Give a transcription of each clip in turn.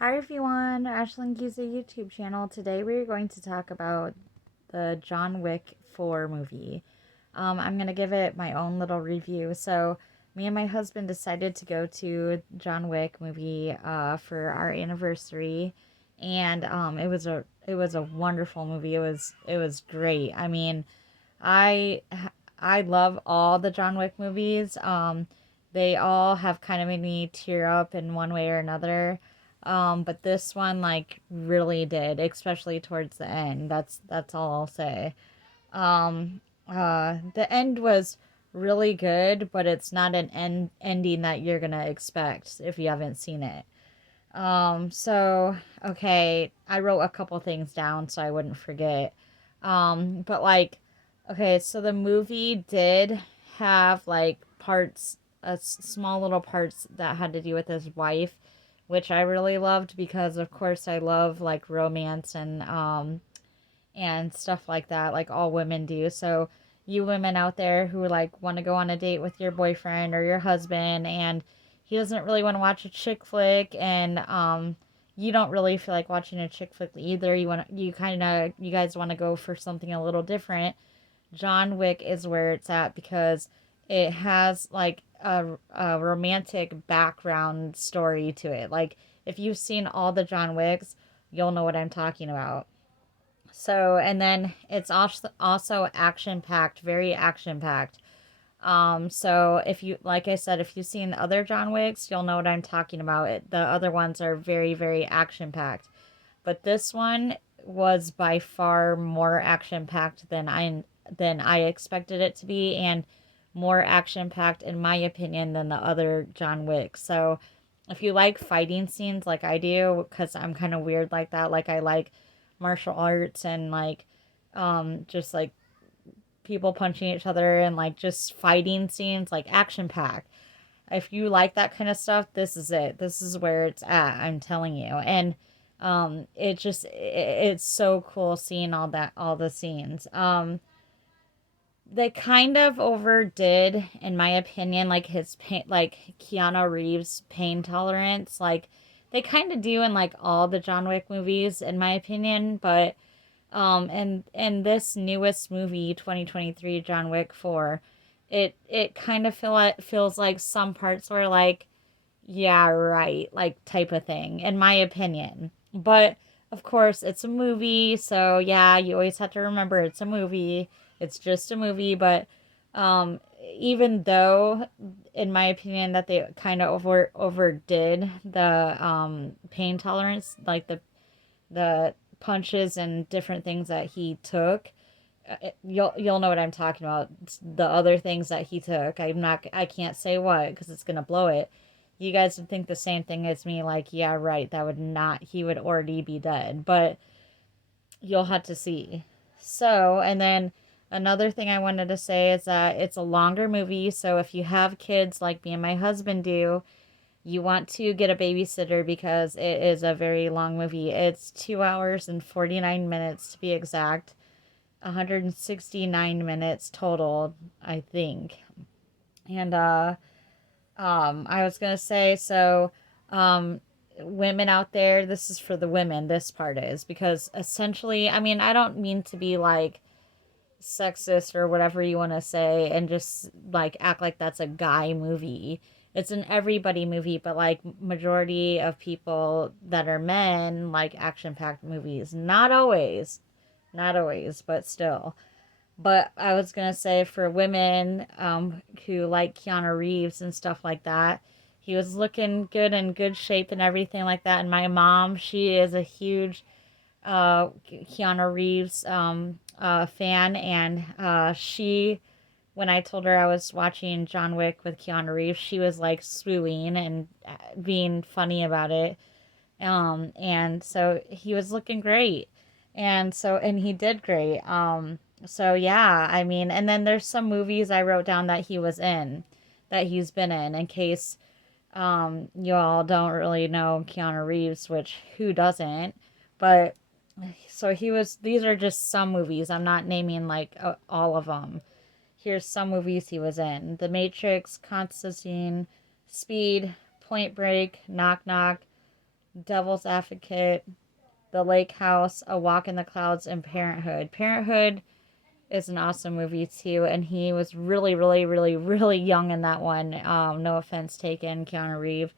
Hi everyone, Ashlyn Giza YouTube channel. Today we're going to talk about the John Wick 4 movie. I'm going to give it my own little review. So, me and my husband decided to go to John Wick movie for our anniversary, and it was a wonderful movie. It was great. I mean, I I love all the John Wick movies. They all have kind of made me tear up in one way or another. But this one like really did, especially towards the end. That's all I'll say. The end was really good, but it's not an ending that you're gonna expect if you haven't seen it. So okay, I wrote a couple things down so I wouldn't forget. But like, okay, so the movie did have like parts, small little parts that had to do with his wife, which I really loved because of course I love like romance and stuff like that, like all women do. So you women out there who like want to go on a date with your boyfriend or your husband and he doesn't really want to watch a chick flick and you don't really feel like watching a chick flick either. You guys want to go for something a little different. John Wick is where it's at because it has like a romantic background story to it. Like if you've seen all the John Wicks, you'll know what I'm talking about. So, and then it's also action packed, very action packed. So if you, like I said, if you've seen the other John Wicks, you'll know what I'm talking about. The other ones are very, very action packed, but this one was by far more action packed than I expected it to be, and more action packed, in my opinion, than the other John Wicks. So if you like fighting scenes like I do, because I'm kind of weird like that, like I like martial arts and like just like people punching each other and like just fighting scenes, like action packed. If you like that kind of stuff, this is it. This is where it's at. I'm telling you. And it's so cool seeing all the scenes. They kind of overdid, in my opinion, like his pain, like Keanu Reeves' pain tolerance. Like they kind of do in like all the John Wick movies, in my opinion. But and this newest movie, 2023 John Wick 4, it kind of feels like some parts were like, yeah, right, like type of thing, in my opinion. But of course, it's a movie, so yeah, you always have to remember it's a movie. It's just a movie, but um, even though, in my opinion, that they kind of overdid the pain tolerance, like the punches and different things that he took. You'll know what I'm talking about. The other things that he took. I can't say what because it's gonna blow it. You guys would think the same thing as me, like, yeah, right, that would not, he would already be dead. But you'll have to see. So, and then another thing I wanted to say is that it's a longer movie. So if you have kids like me and my husband do, you want to get a babysitter because it is a very long movie. It's 2 hours and 49 minutes to be exact. 169 minutes total, I think. And I was gonna say, so um women out there, this is for the women, this part is because essentially, I mean, I don't mean to be like sexist or whatever you want to say and just like act like that's a guy movie. It's an everybody movie, but like majority of people that are men like action packed movies. Not always. Not always, but still. But I was gonna say for women who like Keanu Reeves and stuff like that, he was looking good in good shape and everything like that. And my mom, she is a huge Keanu Reeves fan, and when I told her I was watching John Wick with Keanu Reeves, she was like swooning and being funny about it. And so he was looking great, and he did great. So yeah, I mean, and then there's some movies I wrote down that that he's been in case you all don't really know Keanu Reeves, which who doesn't, but so he was, these are just some movies. I'm not naming like all of them. Here's some movies he was in: The Matrix, Constantine, Speed, Point Break, Knock Knock, Devil's Advocate, The Lake House, A Walk in the Clouds, and Parenthood. Parenthood is an awesome movie too, and he was really, really, really, really young in that one. No offense taken, Keanu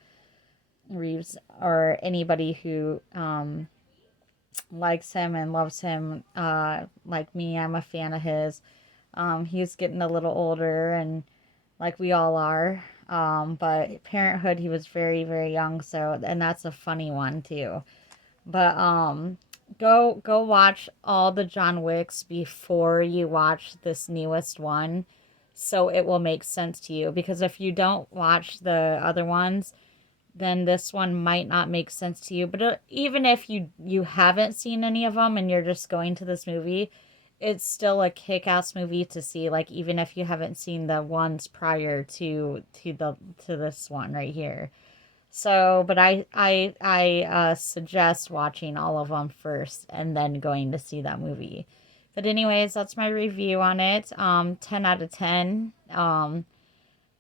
Reeves, or anybody who likes him and loves him. Like me, I'm a fan of his. He's getting a little older, and like we all are. But Parenthood, he was very, very young. So, and that's a funny one too. But go watch all the John Wicks before you watch this newest one, so it will make sense to you. Because if you don't watch the other ones, then this one might not make sense to you. But even if you haven't seen any of them and you're just going to this movie, it's still a kick-ass movie to see. Like even if you haven't seen the ones prior to this one right here. So, but I suggest watching all of them first and then going to see that movie. But anyways, that's my review on it. 10 out of 10.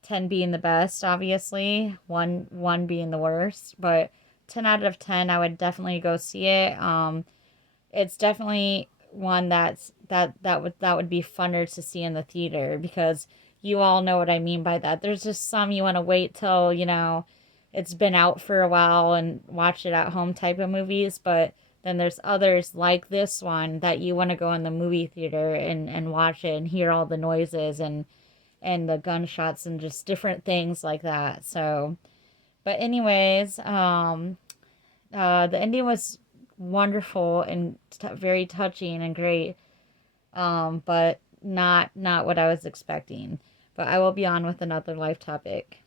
10 being the best, obviously. One being the worst. But 10 out of 10, I would definitely go see it. It's definitely one that would be funner to see in the theater, because you all know what I mean by that. There's just some you want to wait till, it's been out for a while and watch it at home type of movies, but then there's others like this one that you want to go in the movie theater and watch it and hear all the noises and the gunshots and just different things like that. So, but anyways, the ending was wonderful and very touching and great, but not what I was expecting. But I will be on with another life topic.